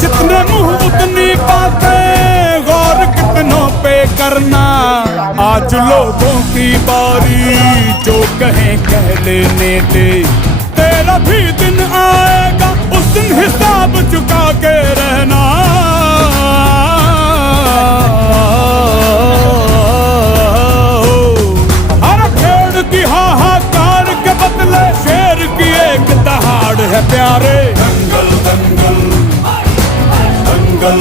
जितने मुंह उतनी बातें, गौर कितनों पे करना। आज लोगों की बारी, जो कहें कह लेने दे। तेरा भी दिन आएगा, उस दिन हिसाब चुका के रहना। अरे खेड़ की हाहाकार के बदले शेर की एक दहाड़ है प्यारे। दंगल दंगल दंगल